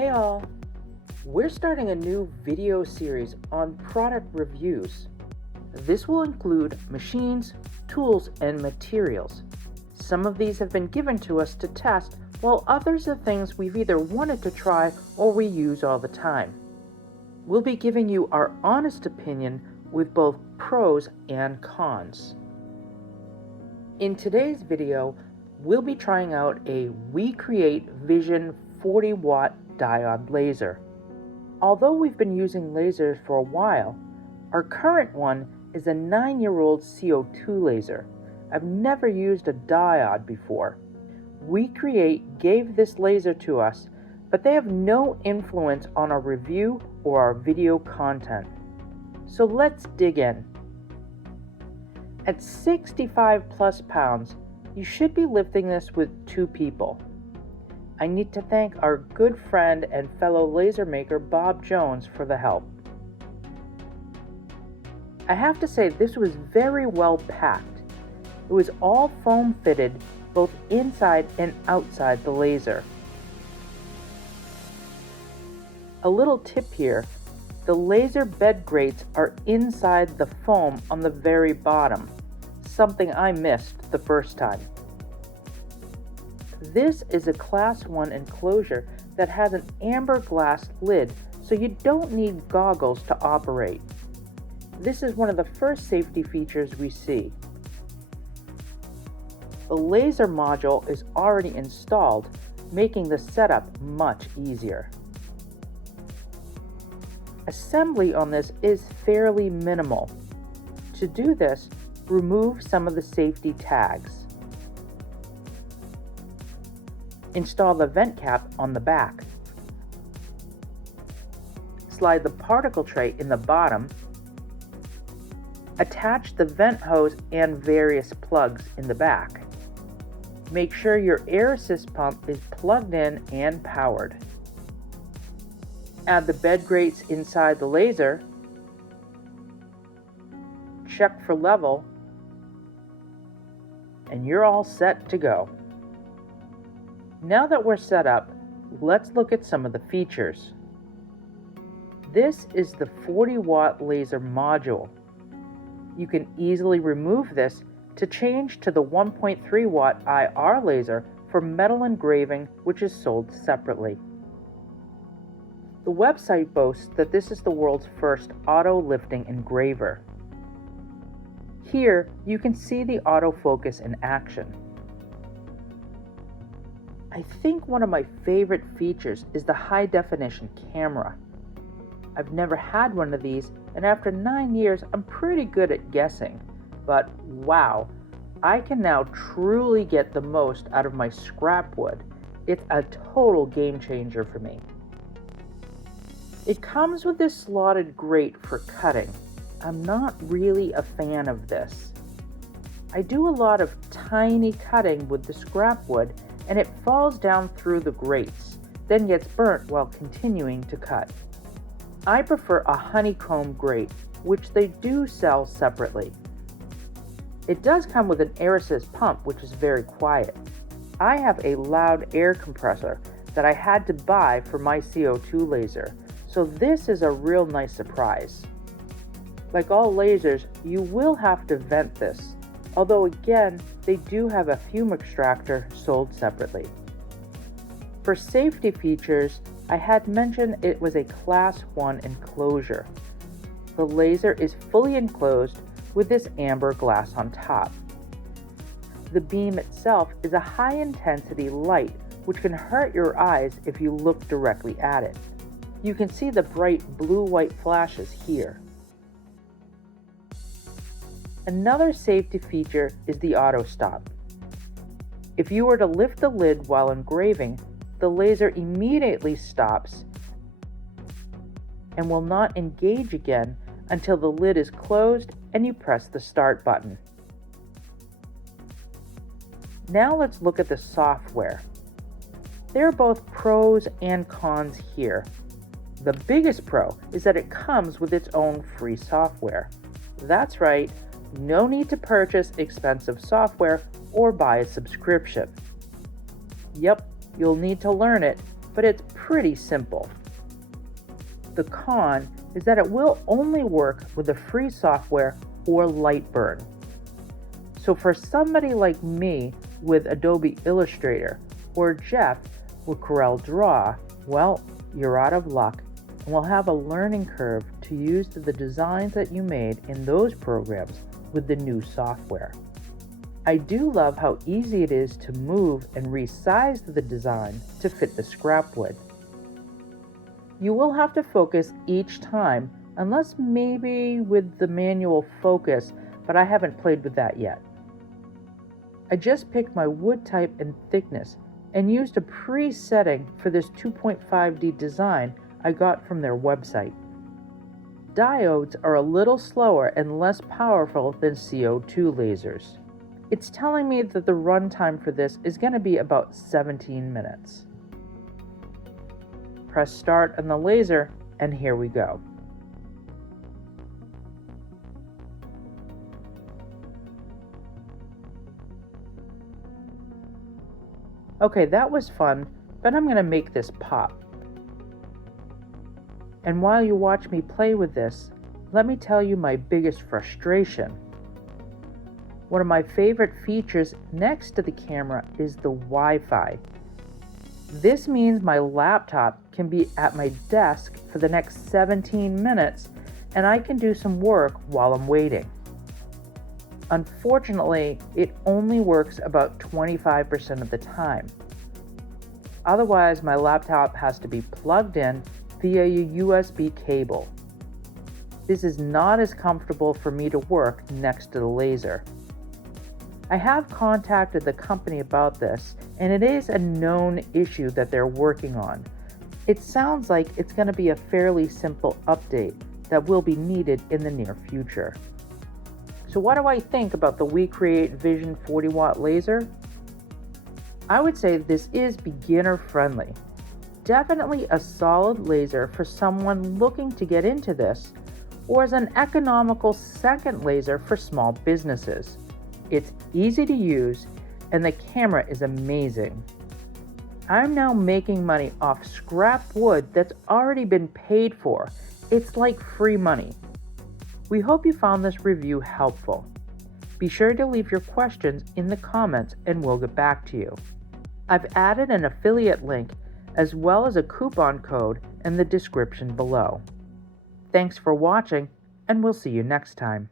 Hey all! We're starting a new video series on product reviews. This will include machines, tools, and materials. Some of these have been given to us to test, while others are things we've either wanted to try or we use all the time. We'll be giving you our honest opinion with both pros and cons. In today's video, we'll be trying out a Wecreat Vision 40-watt diode laser. Although we've been using lasers for a while, our current one is a 9-year-old CO2 laser. I've never used a diode before. Wecreat gave this laser to us, but they have no influence on our review or our video content. So let's dig in. At 65 plus pounds, you should be lifting this with 2 people. I need to thank our good friend and fellow laser maker Bob Jones for the help. I have to say this was very well packed. It was all foam fitted both inside and outside the laser. A little tip here, the laser bed grates are inside the foam on the very bottom, something I missed the first time. This is a Class 1 enclosure that has an amber glass lid, so you don't need goggles to operate. This is one of the first safety features we see. The laser module is already installed, making the setup much easier. Assembly on this is fairly minimal. To do this, remove some of the safety tags. Install the vent cap on the back. Slide the particle tray in the bottom. Attach the vent hose and various plugs in the back. Make sure your air assist pump is plugged in and powered. Add the bed grates inside the laser. Check for level, and you're all set to go. Now that we're set up, let's look at some of the features. This is the 40-watt laser module. You can easily remove this to change to the 1.3-watt IR laser for metal engraving, which is sold separately. The website boasts that this is the world's first auto-lifting engraver. Here, you can see the autofocus in action. I think one of my favorite features is the high-definition camera. I've never had one of these, and after 9 years, I'm pretty good at guessing. But wow, I can now truly get the most out of my scrap wood. It's a total game changer for me. It comes with this slotted grate for cutting. I'm not really a fan of this. I do a lot of tiny cutting with the scrap wood, and it falls down through the grates, then gets burnt while continuing to cut. I prefer a honeycomb grate, which they do sell separately. It does come with an air assist pump, which is very quiet. I have a loud air compressor that I had to buy for my CO2 laser, so this is a real nice surprise. Like all lasers, you will have to vent this, although again, they do have a fume extractor sold separately. For safety features, I had mentioned it was a Class 1 enclosure. The laser is fully enclosed with this amber glass on top. The beam itself is a high-intensity light, which can hurt your eyes if you look directly at it. You can see the bright blue-white flashes here. Another safety feature is the auto stop. If you were to lift the lid while engraving, the laser immediately stops and will not engage again until the lid is closed and you press the start button. Now let's look at the software. There are both pros and cons here. The biggest pro is that it comes with its own free software. That's right, no need to purchase expensive software or buy a subscription. Yep, you'll need to learn it, but it's pretty simple. The con is that it will only work with the free software or Lightburn. So for somebody like me with Adobe Illustrator or Jeff with Corel Draw, well, you're out of luck and will have a learning curve to use the designs that you made in those programs with the new software. I do love how easy it is to move and resize the design to fit the scrap wood. You will have to focus each time, unless maybe with the manual focus, but I haven't played with that yet. I just picked my wood type and thickness and used a pre-setting for this 2.5D design I got from their website. Diodes are a little slower and less powerful than CO2 lasers. It's telling me that the runtime for this is going to be about 17 minutes. Press start on the laser, and here we go. Okay, that was fun, but I'm going to make this pop. And while you watch me play with this, let me tell you my biggest frustration. One of my favorite features next to the camera is the Wi-Fi. This means my laptop can be at my desk for the next 17 minutes and I can do some work while I'm waiting. Unfortunately, it only works about 25% of the time. Otherwise, my laptop has to be plugged in via a USB cable. This is not as comfortable for me to work next to the laser. I have contacted the company about this, and it is a known issue that they're working on. It sounds like it's going to be a fairly simple update that will be needed in the near future. So what do I think about the Wecreat Vision 40-watt laser? I would say this is beginner friendly. Definitely a solid laser for someone looking to get into this, or as an economical second laser for small businesses. It's easy to use, and the camera is amazing. I'm now making money off scrap wood that's already been paid for. It's like free money. We hope you found this review helpful. Be sure to leave your questions in the comments and we'll get back to you. I've added an affiliate link as well as a coupon code in the description below. Thanks for watching, and we'll see you next time.